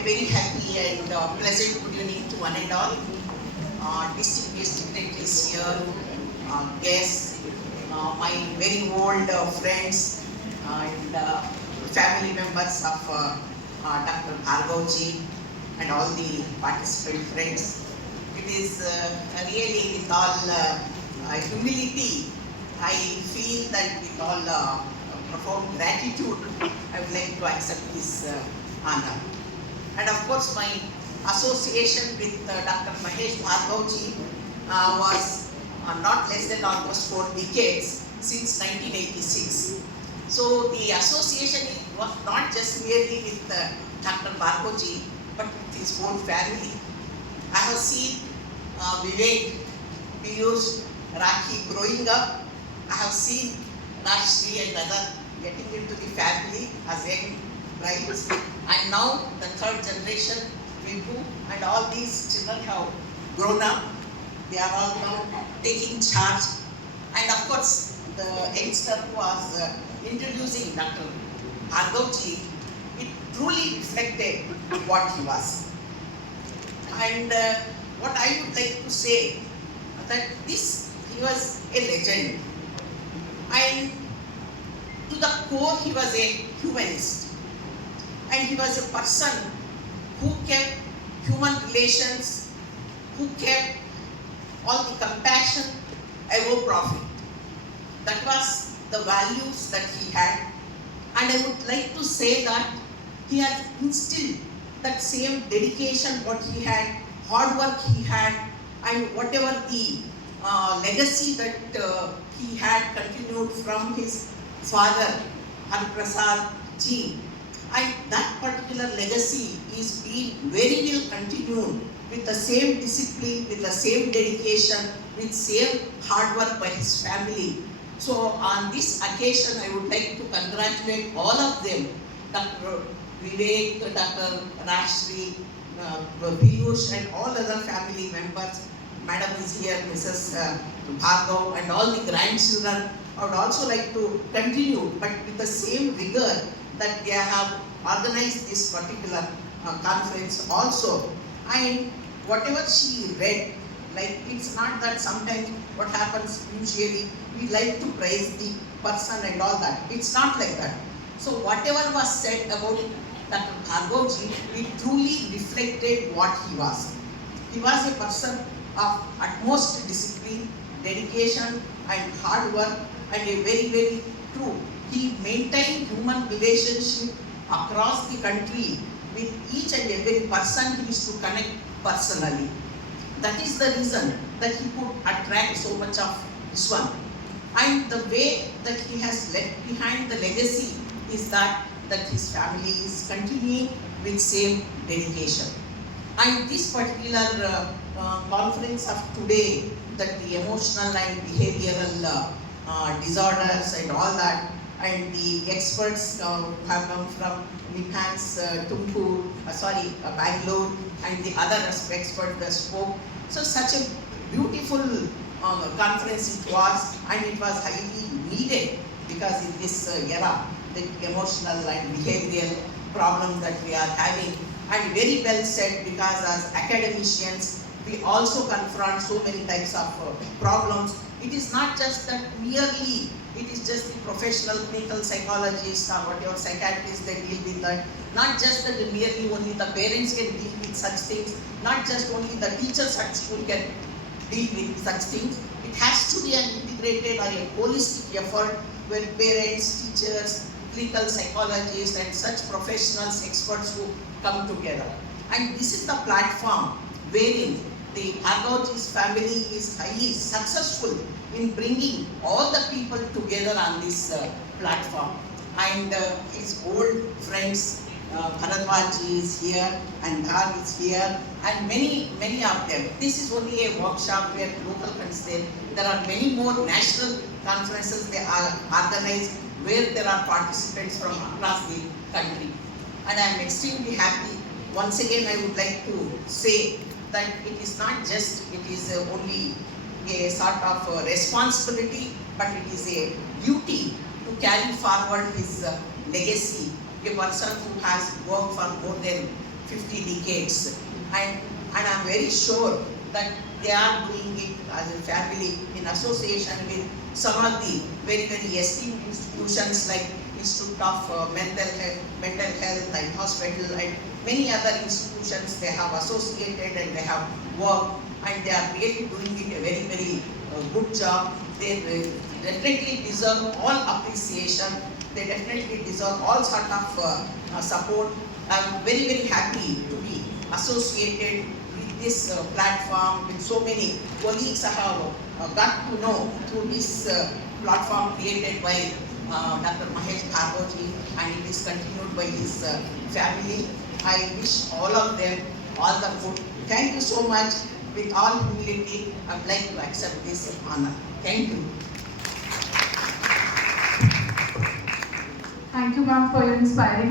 A very happy and pleasant good evening to one and all. Distinguished dignitaries here, guests, my very old friends and family members of Dr. Bhargavji and all the participant friends. It is really with all humility, I feel that with all profound gratitude, I would like to accept this honor. And of course, my association with Dr. Mahesh Bhargavji was not less than almost 4 decades, since 1986. So the association was not just merely with Dr. Bhargavji, but with his whole family. I have seen Vivek, Piyush, Rakhi growing up. I have seen Rashmi and other getting into the family as young brides. And now the third generation, Vibhu, and all these children have grown up. They are all now taking charge. And of course, the youngster who was introducing Dr. Bhargavji, it truly reflected what he was. And what I would like to say, that he was a legend. And to the core, he was a humanist. And he was a person who kept human relations, who kept all the compassion above profit. That was the values that he had. And I would like to say that he has instilled that same dedication what he had, hard work he had, and whatever the legacy that he had continued from his father, Hariprasad ji. And that particular legacy is being very well continued with the same discipline, with the same dedication, with same hard work by his family. So on this occasion, I would like to congratulate all of them, Dr. Vivek, Dr. Rashmi, Piyush, and all other family members. Madam is here, Mrs. Bhargav, and all the grandchildren. I would also like to continue, but with the same rigor that they have organized this particular conference also. And whatever she read, like it's not that sometimes what happens usually, we like to praise the person and all that. It's not like that. So whatever was said about Dr. Bhargavji, it truly reflected what he was. He was a person of utmost discipline, dedication, and hard work, and a very, very true. He maintained human relationship across the country with each and every person he used to connect personally. That is the reason that he could attract so much of this one. And the way that he has left behind the legacy is that his family is continuing with same dedication. And this particular conference of today, that the emotional and behavioral disorders and all that, and the experts who have come from NIPHANS, Bangalore, and the other experts that spoke. So such a beautiful conference it was, and it was highly needed, because in this era, the emotional and behavioral problems that we are having, and very well said, because as academicians, we also confront so many types of problems. It is not just that merely, it is just the professional clinical psychologists or whatever psychiatrists that deal with that. Not just that merely only the parents can deal with such things, not just only the teachers at school can deal with such things. It has to be an integrated or a holistic effort where parents, teachers, clinical psychologists, and such professionals, experts who come together. And this is the platform wherein the Bhargavji's family is highly successful in bringing all the people together on this platform. And his old friends, Bharadwaj is here, and Dhar is here, and many of them. This is only a workshop where local friends there are many more national conferences they are organized where there are participants from across the country. And I am extremely happy. Once again, I would like to say that it is not just, it is only a sort of responsibility, but it is a duty to carry forward his legacy. A person who has worked for more than 50 decades. And I'm very sure that they are doing it as a family in association with some of the very, very esteemed institutions like Institute of Mental Health and Hospital and many other institutions. They have associated and they have worked, and they are really doing it a very, very good job. They definitely deserve all appreciation. They definitely deserve all sort of support. I'm very, very happy to be associated with this platform with so many colleagues I have got to know through this platform created by Dr. Mahesh Bhargava, and it is continued by his family. I wish all of them all the good. Thank you so much. With all humility, I would like to accept this honor. Thank you. Thank you, ma'am, for your inspiring